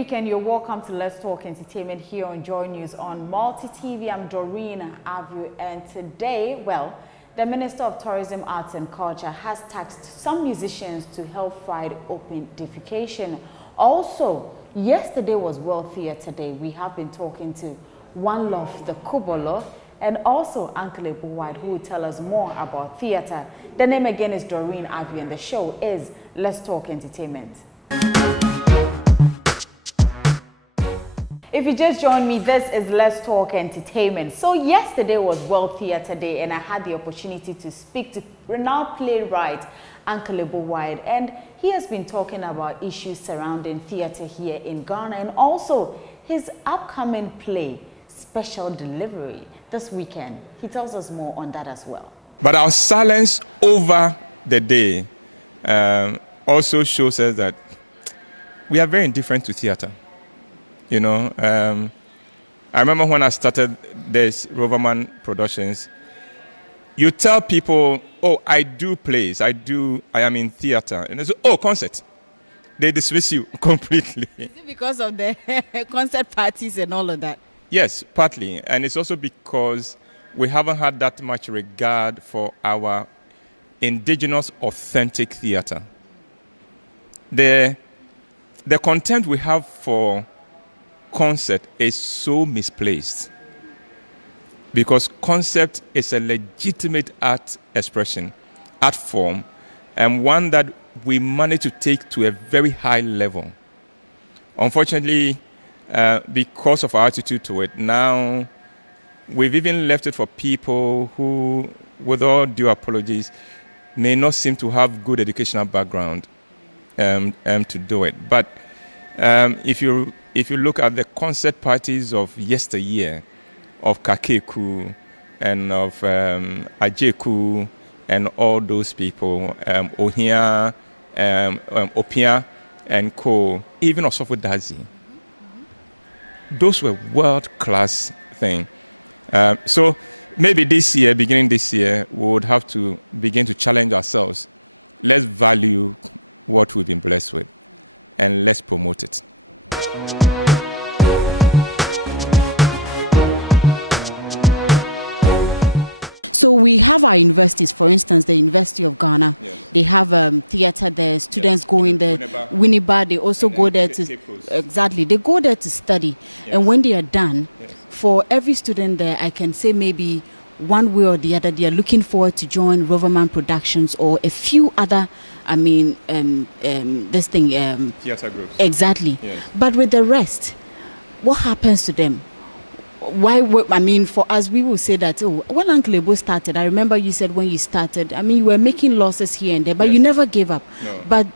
weekend. You're welcome to Let's Talk Entertainment here on Joy News on Multi TV. I'm Doreen Avu, and today, well, the Minister of Tourism, Arts and Culture has tasked some musicians to help fight open defecation. Also, yesterday was World Theatre Day. We have been talking to Wanlov The Kubolor and also Uncle Ebo White, who will tell us more about theatre. The name again is Doreen Avu, and the show is Let's Talk Entertainment. If you just joined me, this is Let's Talk Entertainment. So yesterday was World Theatre Day, and I had the opportunity to speak to renowned playwright Uncle Ebo White, and he has been talking about issues surrounding theatre here in Ghana and also his upcoming play, Special Delivery, this weekend. He tells us more on that as well. But our silence over the day also shows us that we are very indifferent to theatre. You know, I remember when I started this Roverman Productions, you tell people, oh, I do plays, I am in theatre. And they say, oh, concert. They dismiss you completely. Is it because of the concert parties and all of that? Yes, partly. And it's also because we haven't had that much regard for our indigenous, authentic theatre. The contempt we have for concert is so misplaced, because concept is a legitimate art expression, art form, and one that we manage to take to a very high level. Unfortunately, because of our attitude to it, now we've even left it for people who, with all due apologies, may not seem to have good educational background to do it. But if you look at the concert parties of yesteryear, of Kakeku and of Ajeku and all those people, Ohia, Opia and Co., even Osofo Dazi, those were world-class things. So maybe this year, beginning this year, we would have to begin to challenge ourselves. Let's value what we've been blessed with, and let's promote it. So we have our universities, for instance, the University of Ghana. Yes. They have theatre there, students going there. Winneba, they also go there to, exactly, they go there to study. Yes. And when they are done, yes, for every student there, I can say maybe one way or the other, they are looking forward to join Roverman Productions or a few other, this thing. Theatre groups. Exactly. Yes. But with the rest, what happens to them? For us, we will say that, oh, when Uncle Ebo started, I remember you said when you started, you were making losses here and there, but yes, you never gave up. No. But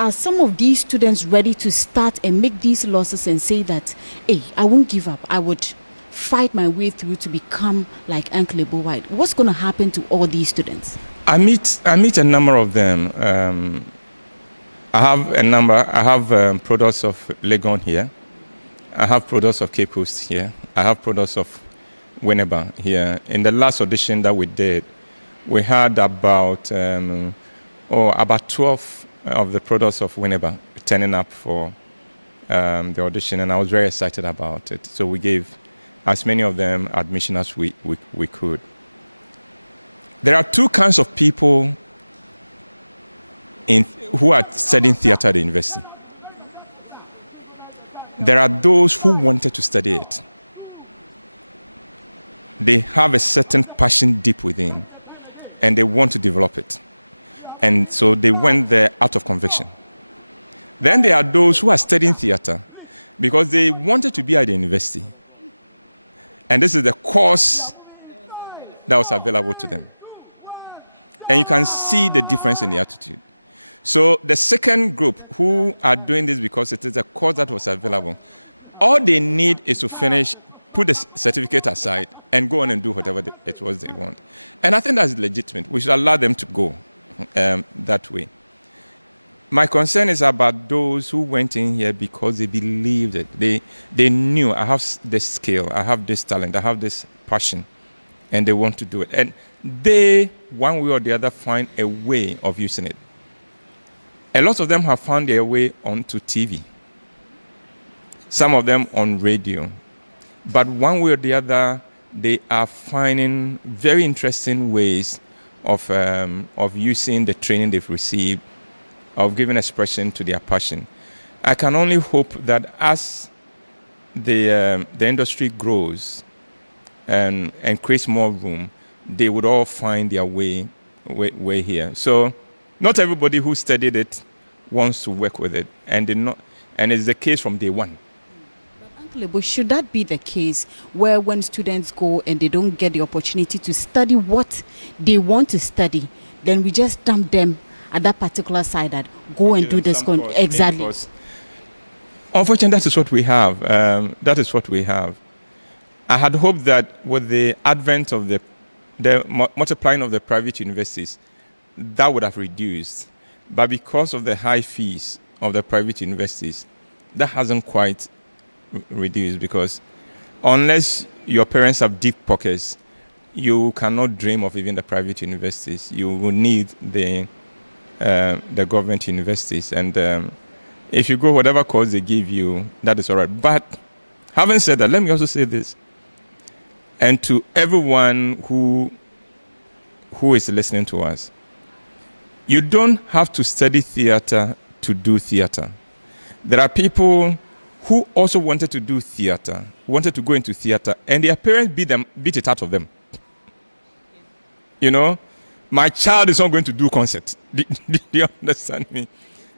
are some of these students ready to start and make these losses and say that, hey, I won't give up, I would fight my way through to become like Uncle Ebo White? What's going to happen to all these students? I meet a number of them. I have products of Legon here. I have products of Cape Coast here. I have products of Winneba here. In the last audition that we did, we had about 12 of the products of Winneba turning up for the audition, and I was very excited about it. So we gave as many of them admission as we could. There are two kinds of people who are studying theatre at the university. There are those who wanted to study it. They have a certain passion deep within, and they want to develop it. And so they went there out of conviction. Then there are those who are studying theatre because they wanted to be at the university. And this is the course that was available to them. And you can see the difference in the attitude. So the second group who are doing this because it is a course that was available, all they need is to finish, put the certificate aside, and go on and do whatever it was they want. And I think that's legitimate. We should allow them to go that way. My concern is about those who went in here because they believed it. They knew, I have this skill, I have this talent, I have this passion, and they want to do it. And they, one way or the other, find a way of using it. A lot of them have found their way onto TV. some of them on radio. But one way or the other, they are finding very interesting ways of using the training they've received, of giving expression to their passion. I can only hope that as the industry grows and creates more room, they would all find their way here. So not everybody who studied it wants to work with it, and it's the case from day one. But should that be the case where when students go and they don't get the opportunity to study what they want to study, then we just dump them at that particular side that go and do this? Exactly. Unfortunately, that is what we have. That is what we have. I had hoped that with the advent of the multiplying of the private universities, that would have reduced. But because of the high fees of the private universities, that hasn't quite reduced, because unless your parents have deep pockets, you cannot dream of even the private universities. You will need the government universities, and if you go whatever course they give you, that is all right. But having said that, let me also say this, and to everyone who is listening to us, you don't have to study theater to do theater. There are people who also wanted to do theater, wanted to go into theater, and their parents beat it out of them. You know, my child is not going to do concert. Do you understand me?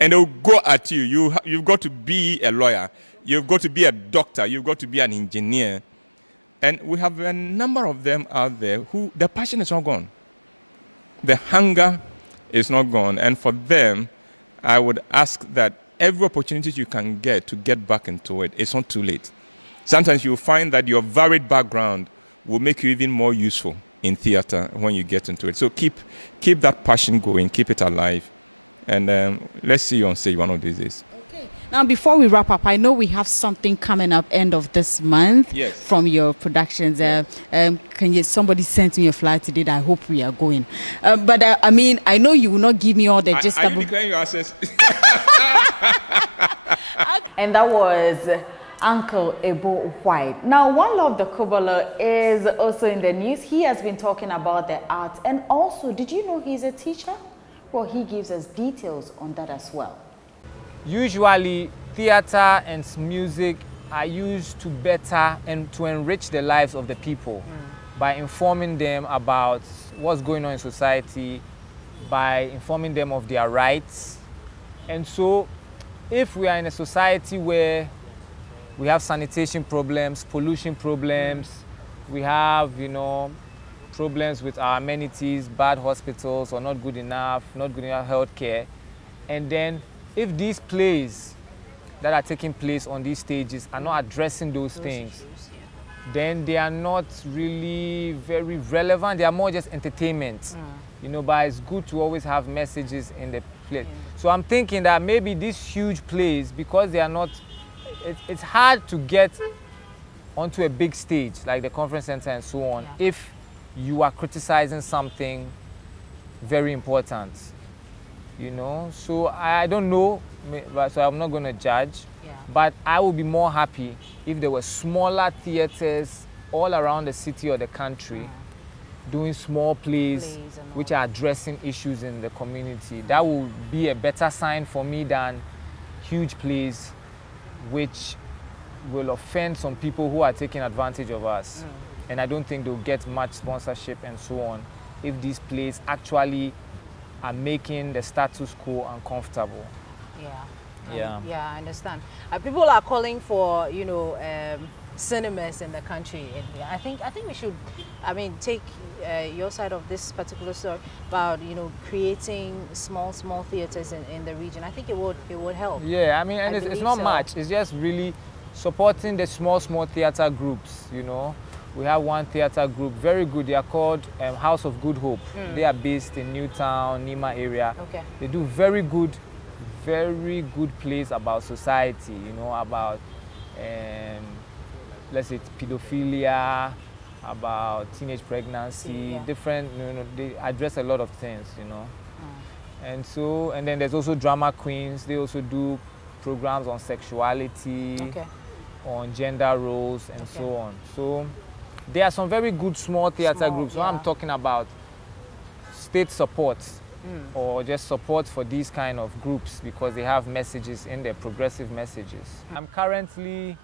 And they'll go at you. You've got to be a lawyer. You've got to be a doctor. You've got to be an engineer. And we have a number of them out there who the passion is not gone. The hunger is not gone. And for them, I would ask that every opportunity you can get to get back into it, it's not too late. Sometimes you'll find that your varied background will make you even more useful in theater when you get into it. So keep that passion going, keep it alive, and let's see you on stage one of these days. Okay. Now, before we wrap up, I know we have something coming up end of this month. Yes. From your productions. Somebody sent me a flyer today that I hope we are going. But I mean, I know you will not give me all the gist. Are you declaring your access? And that was Uncle Ebo White. Now, Wanlov The Kubolor is also in the news. He has been talking about the arts, and also, did you know he's a teacher? Well, he gives us details on that as well. Usually, theater and music are used to better and to enrich the lives of the people by informing them about what's going on in society, by informing them of their rights. And so, if we are in a society where we have sanitation problems, pollution problems, we have, problems with our amenities, bad hospitals, or not good enough health care, and then if these plays that are taking place on these stages are not addressing those things, then they are not really very relevant. They are more just entertainment. But it's good to always have messages in the play. So I'm thinking that maybe these huge plays, because they are not, it's hard to get onto a big stage like the conference center and so on if you are criticizing something very important. So I don't know, so I'm not going to judge, but I would be more happy if there were smaller theaters all around the city or the country doing small plays which are addressing issues in the community. That would be a better sign for me than huge plays which will offend some people who are taking advantage of us. And I don't think they'll get much sponsorship and so on if these plays actually are making the status quo uncomfortable. Yeah, I understand. People are calling for, cinemas in the country. And I think we should, take your side of this particular story about, creating small theaters in the region. I think it would help. Yeah, and it's not much. It's just really supporting the small theater groups, We have one theater group, very good. They are called House of Good Hope. They are based in Newtown, Nima area. Okay. They do very good plays about society, about, let's say, pedophilia, about teenage pregnancy, different, they address a lot of things, And then there's also drama queens. They also do programs on sexuality. Okay. on gender roles and so on. So there are some very good small theater groups. What I'm talking about, state support or just support for these kind of groups because they have messages in there, progressive messages. I'm currently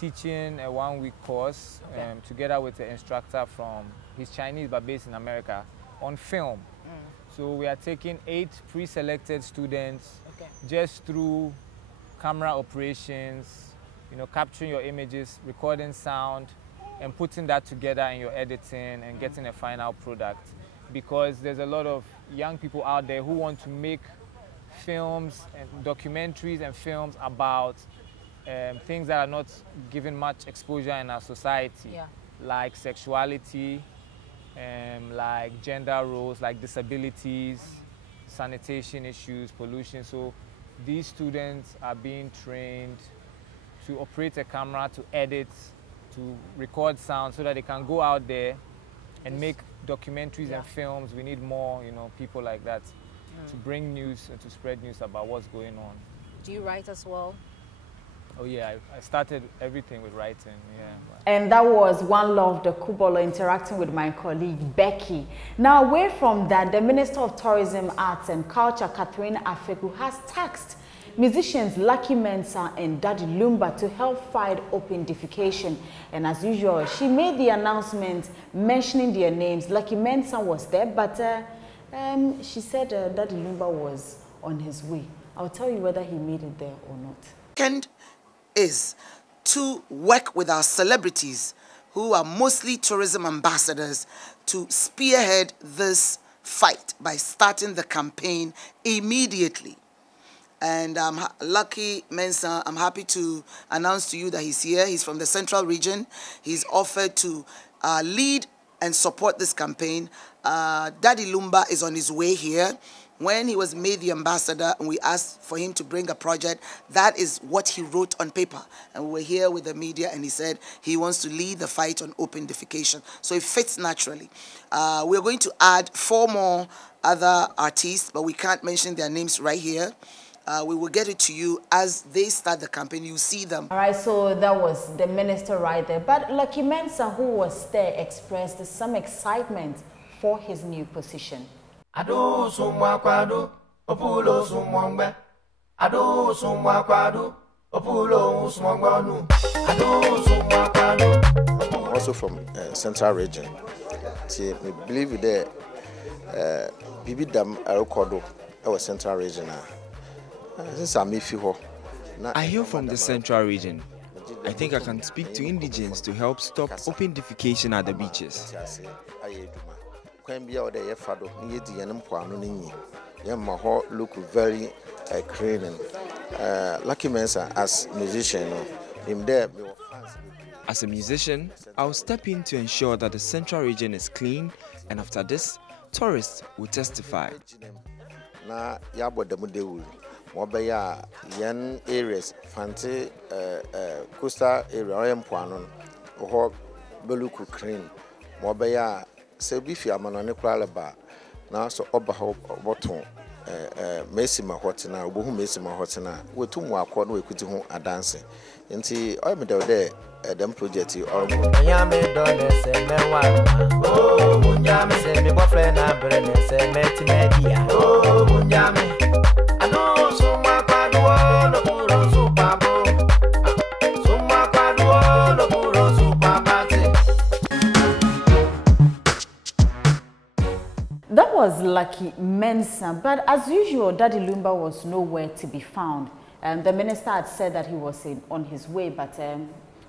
teaching a one-week course together with an instructor from, he's Chinese but based in America, on film. So we are taking 8 pre-selected students just through camera operations, you know, capturing your images, recording sound, and putting that together in your editing and getting a final product. Because there's a lot of young people out there who want to make films, documentaries and films about things that are not given much exposure in our society, like sexuality, like gender roles, like disabilities, sanitation issues, pollution. So these students are being trained to operate a camera, to edit, to record sound so that they can go out there and make documentaries and films. We need more, you know, people like that to bring news and to spread news about what's going on. Do you write as well? Oh yeah, I started everything with writing. And that was Wanlov The Kubolor interacting with my colleague Becky. Now, away from that, the Minister of Tourism, Arts and Culture, Catherine Afeku, has tasked musicians Lucky Mensah and Daddy Lumba to help fight open defecation. And as usual, she made the announcement mentioning their names. Lucky Mensah was there, but she said Daddy Lumba was on his way. I'll tell you whether he made it there or not. Second is to work with our celebrities who are mostly tourism ambassadors to spearhead this fight by starting the campaign immediately. And Lucky Mensah, I'm happy to announce to you that he's here. He's from the Central Region. He's offered to lead and support this campaign. Daddy Lumba is on his way here. When he was made the ambassador and we asked for him to bring a project, that is what he wrote on paper. And we were here with the media and he said he wants to lead the fight on open defecation. So it fits naturally. We're going to add 4 more other artists, but we can't mention their names right here. We will get it to you as they start the campaign. You see them. All right, so that was the minister right there. But Lucky Mensah, who was there, expressed some excitement for his new position. Ado sumwa kwado opulo sumwangbe ado sumwa kwado opulo sumwangonu ado sumwa kwado. I'm also from Central Region. See, we believe that bibi dam recordo our Central Region. I hail from the Central Region. I think I can speak to indigents to help stop open defecation at the beaches. Look very clean. Lucky Mensah as musician, As a musician, I'll step in to ensure that the Central Region is clean, and after this, tourists will testify. Mobaya yan areas fancy coastal area empuanon ho beluku crane mobaya se bi fi amanone kwalaba na so oba ho boton mesima hotina obohu mesima hotina wetumu akọ na wekuti ho adanse nti oyemede de dem project anya me do ne se mewa oh munyame se me boyfriend na bre ne se meti media oh munyame ano sumwa kwado no puro supabo sumwa kwado no puro supabate. That was Lucky Mensah, but as usual, Daddy Lumba was nowhere to be found. The minister had said that he was on his way, but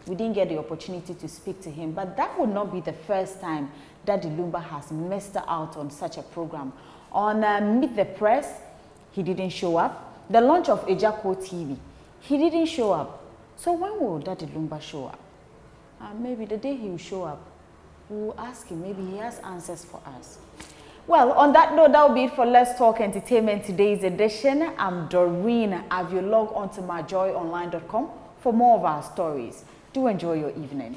we didn't get the opportunity to speak to him. But that would not be the first time Daddy Lumba has missed out on such a program. On Meet the Press, he didn't show up. The launch of Ejako TV, he didn't show up. So when will Daddy Lumba show up? Maybe the day he will show up, we will ask him. Maybe he has answers for us. Well, on that note, that will be it for Let's Talk Entertainment today's edition. I'm Doreen. Have you log on to myjoyonline.com for more of our stories. Do enjoy your evening.